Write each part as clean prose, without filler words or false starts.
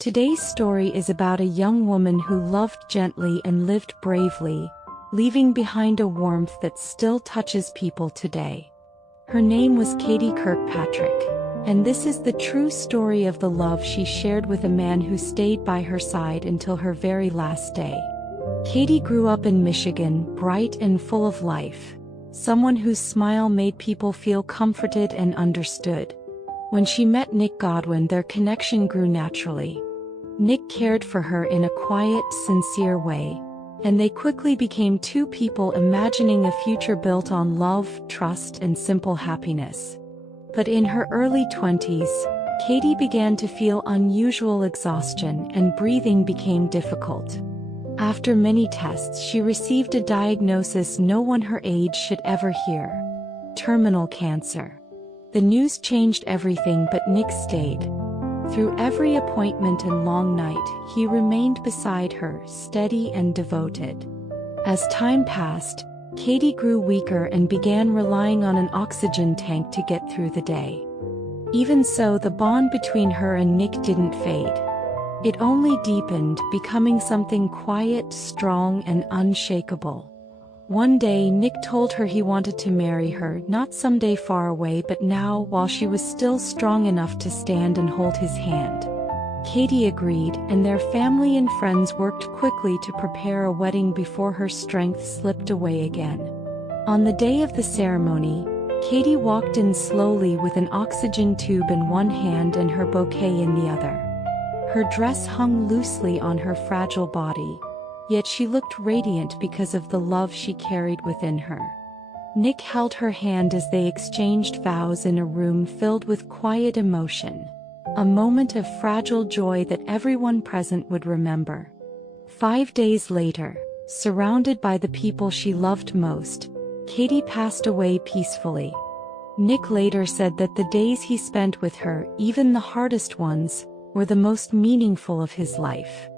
Today's story is about a young woman who loved gently and lived bravely, leaving behind a warmth that still touches people today. Her name was Katie Kirkpatrick, and this is the true story of the love she shared with a man who stayed by her side until her very last day. Katie grew up in Michigan, bright and full of life, someone whose smile made people feel comforted and understood. When she met Nick Godwin, their connection grew naturally. Nick cared for her in a quiet, sincere way, and they quickly became two people imagining a future built on love, trust, and simple happiness. But in her early 20s, Katie began to feel unusual exhaustion and breathing became difficult. After many tests, she received a diagnosis no one her age should ever hear: terminal cancer. The news changed everything, but Nick stayed. Through every appointment and long night, he remained beside her, steady and devoted. As time passed, Katie grew weaker and began relying on an oxygen tank to get through the day. Even so, the bond between her and Nick didn't fade. It only deepened, becoming something quiet, strong, and unshakable. One day, Nick told her he wanted to marry her, not someday far away but now, while she was still strong enough to stand and hold his hand. Katie agreed, and their family and friends worked quickly to prepare a wedding before her strength slipped away again. On the day of the ceremony, Katie walked in slowly with an oxygen tube in one hand and her bouquet in the other. Her dress hung loosely on her fragile body, yet she looked radiant because of the love she carried within her. Nick held her hand as they exchanged vows in a room filled with quiet emotion, a moment of fragile joy that everyone present would remember. 5 days later, surrounded by the people she loved most, Katie passed away peacefully. Nick later said that the days he spent with her, even the hardest ones, were the most meaningful of his life.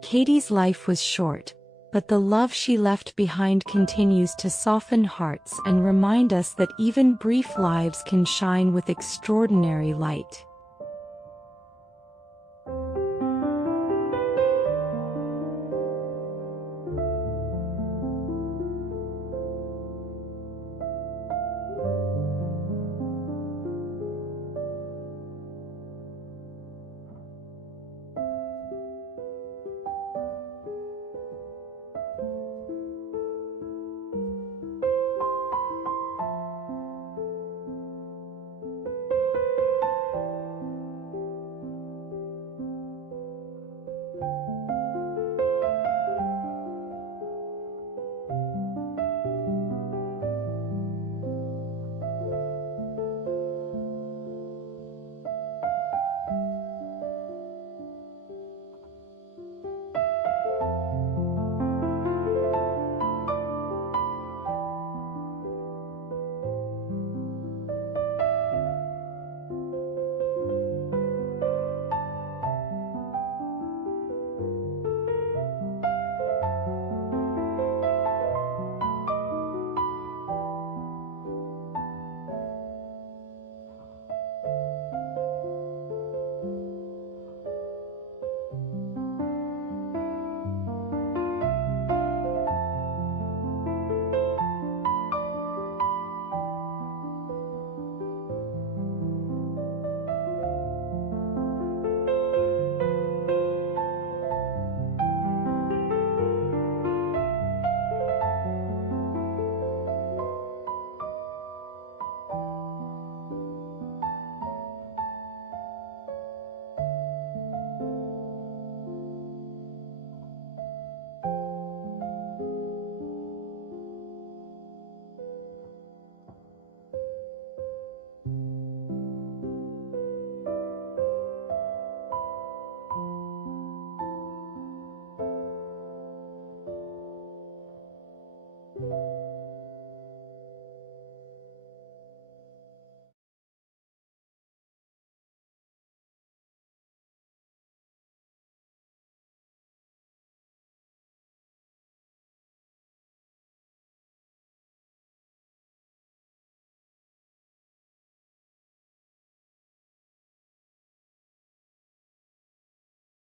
Katie's life was short, but the love she left behind continues to soften hearts and remind us that even brief lives can shine with extraordinary light.